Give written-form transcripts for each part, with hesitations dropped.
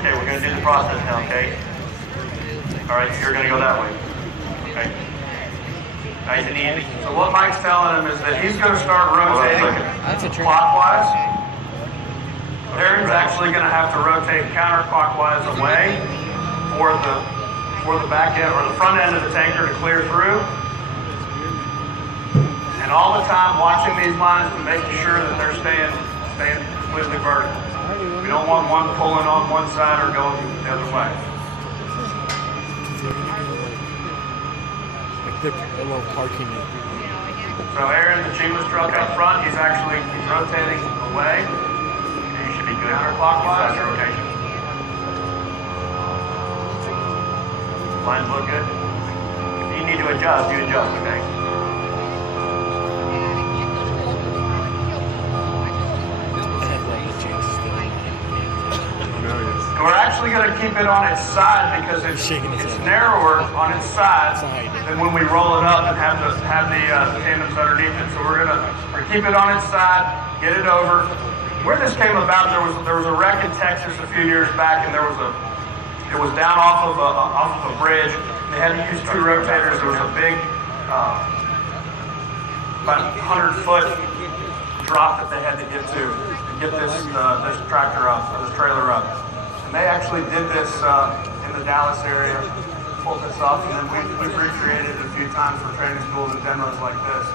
Okay, we're going to do the process now, okay? All right, you're going to go that way. Okay? Nice and easy. So what Mike's telling him is that he's going to start rotating clockwise. Aaron's actually going to have to rotate counterclockwise away for the back end or the front end of the tanker to clear through. And all the time watching these lines and making sure that they're staying completely vertical. We don't want one pulling on one side or going the other way. A little parking. So Aaron, the chimas truck up front, he's rotating away. And you should be counterclockwise rotation. Lines look good. If you need to adjust, you adjust, okay? We're actually going to keep it on its side because it's narrower on its side than when we roll it up and have the tandems underneath it. So we're going to keep it on its side, get it over. Where this came about, there was a wreck in Texas a few years back, and it was down off of a bridge. They had to use two rotators. There was a big, about 100-foot drop that they had to get to get this tractor up, or this trailer up. And they actually did this in the Dallas area, pulled this off, and then we've recreated it a few times for training schools and demos like this.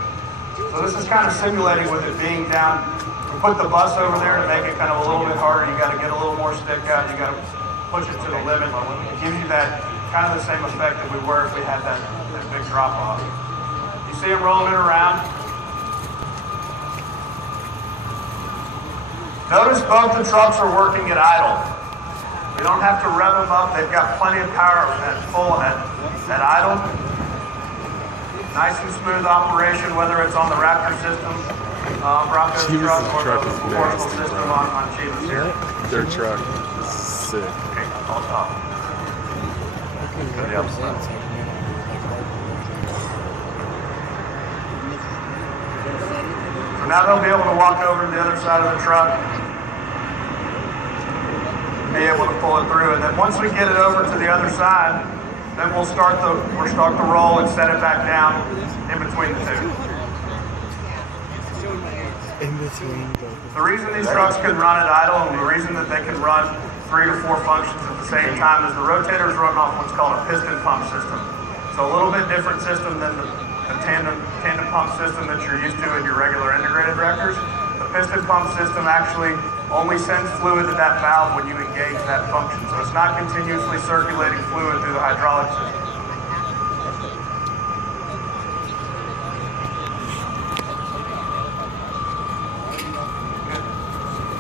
So this is kind of simulating with it being down. We put the bus over there to make it kind of a little bit harder. You got to get a little more stick out. You got to push it to the limit. It gives you that kind of the same effect that we were if we had that big drop off. You see them rolling it around. Notice both the trucks are working at idle. We don't have to rev them up. They've got plenty of power at full at idle. Nice and smooth operation, whether it's on the Raptor system, Bronco's truck, or the proportional system on Chimas here. Their truck is sick. Okay, I'll stop. Go to the other side. So now they'll be able to walk over to the other side of the truck, be able to pull it through, and then once we get it over to the other side, then we'll start the roll and set it back down in between the two. In between. The reason these trucks can run at idle and the reason that they can run 3 to 4 functions at the same time is the rotators run off what's called a piston pump system. So a little bit different system than the tandem pump system that you're used to in your regular integrated wreckers. The piston pump system actually only sends fluid to that valve when you engage that function. So it's not continuously circulating fluid through the hydraulic system.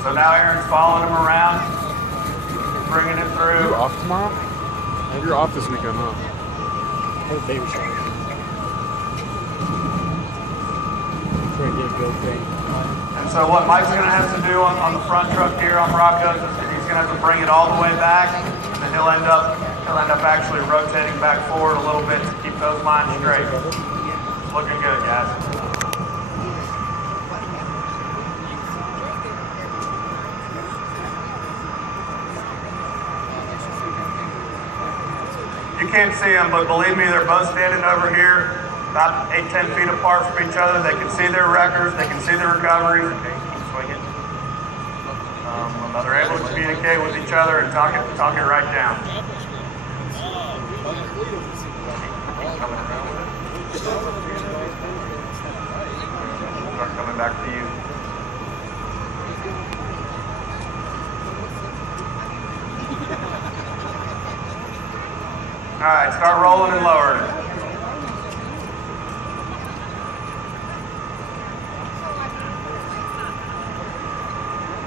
So now Aaron's following him around, bringing it through. You off tomorrow? You're off this weekend, huh? Oh, baby shower. Try to get a GoPro. And so what Mike's going to have to do on the front truck here on Bronco's is he's going to have to bring it all the way back, and then he'll end up actually rotating back forward a little bit to keep those lines straight. Looking good, guys. You can't see them, but believe me, they're both standing over here, about 8-10 feet apart from each other. They can see their wreckers, they can see the recovery. Okay, keep swinging. They're able to communicate with each other and talk it right down. Coming around with it. Start coming back to you. All right, start rolling and lowering it.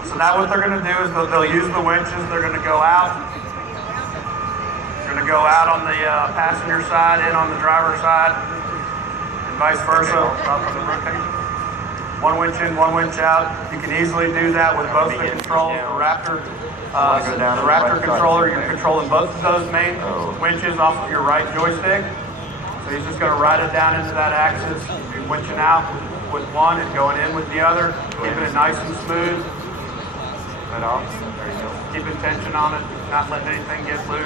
So now what they're going to do is they'll use the winches. They're going to go out. They're going to go out on the passenger side, in on the driver's side, and vice versa. One winch in, one winch out. You can easily do that with both the controls. The Raptor controller, you're controlling both of those main winches off of your right joystick. So he's just going to ride it down into that axis. You're winching out with one and going in with the other, keeping it nice and smooth. that off. There you go. Keeping tension on it, not letting anything get loose.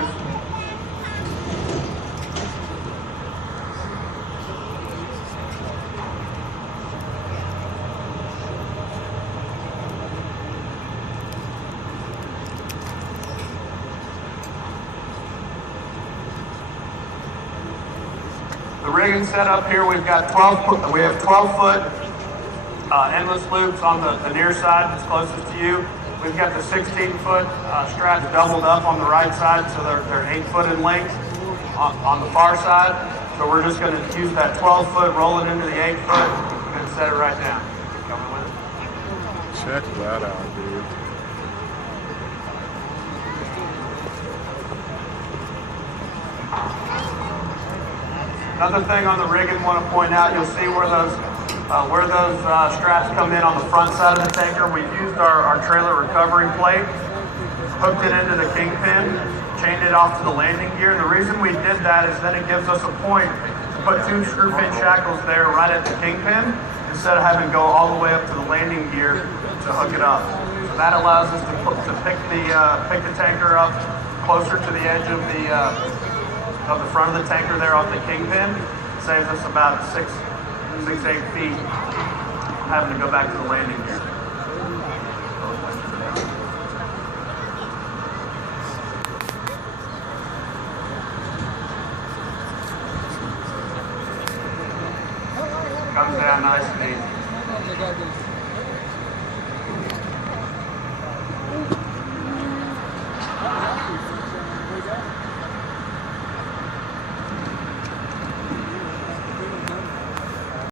The rigging setup here, we have 12 foot endless loops on the near side that's closest to you. We've got the 16 foot straps doubled up on the right side, so they're 8 foot in length on the far side. So we're just going to use that 12 foot, roll it into the 8 foot, and set it right down. Coming with it. Check that out, dude. Another thing on the rigging I want to point out, you'll see where those straps come in on the front side of the tanker. We've used our trailer recovery plate, hooked it into the kingpin, chained it off to the landing gear. And the reason we did that is then it gives us a point to put 2 screw fin shackles there right at the kingpin instead of having to go all the way up to the landing gear to hook it up. So that allows us to pick the tanker up closer to the edge of the front of the tanker there off the kingpin. Saves us about 6 to 8 feet having to go back to the landing gear. Comes down nice and easy.